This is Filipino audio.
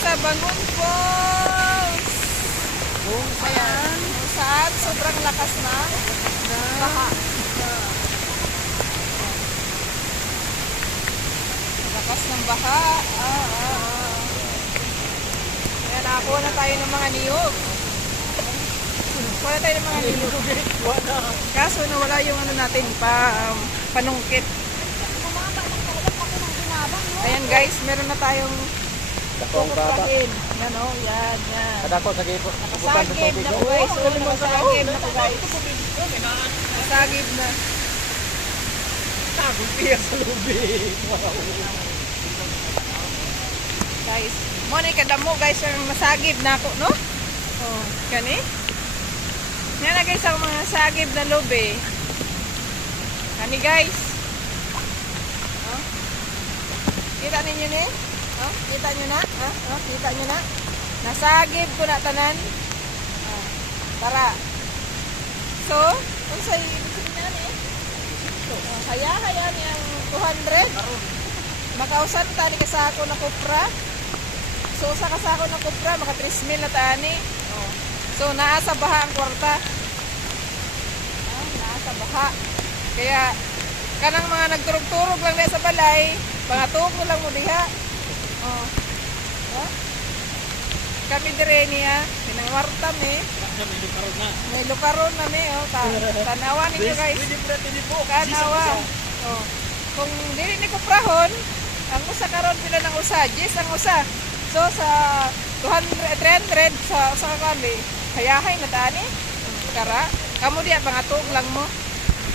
sa Bangon Falls. Ayan. Saan? Sobrang lakas na. Baha. Lakas ng baha. Ayan, nakakuha na tayo ng mga niyog. Kuha na tayo ng mga niyog. Kaso nawala yung ano natin, panungkit. Ayan guys, meron na tayong kukuprahin. Yan o, yan. Kadako sa gipo. Nasagib na po guys. Nasagib na po guys. Nasagib na. Sabong tiya sa lubig. Guys, mo na kadamo guys ang nasagib na ako, no? Oh, kani? Yan na guys ang mga sagib na lubi. Kani guys. Oh. Kita ninyo ni? Oh, kita nyo na? Oh, kita nyo na? Nasagib ko na tanan. Oh, tara. So, kung sa'yo, ibig na ni? Kaya ni ang 200. Makausan tani ka sa ako na kupra. So, sa kasako na kupra, maka 3,000 na tani. Oh. So, naasa baha ang kwarta. Naasa baha. Kaya, kanang mga nagturog-turog lang sa balay, pangatog mo lang mo diha. Oh. Kami dire niya, pinangwarta mi. May lukaron na mi. Oh. Tanawa ninyo guys. Tanawa. Oh. Kung dili ni kuprahon, ang usa karon pila ng usa, 10 ang usa. So sa 200, 300 sa kami, hayahay na tani. Kara, kamo diya pangatog lang mo.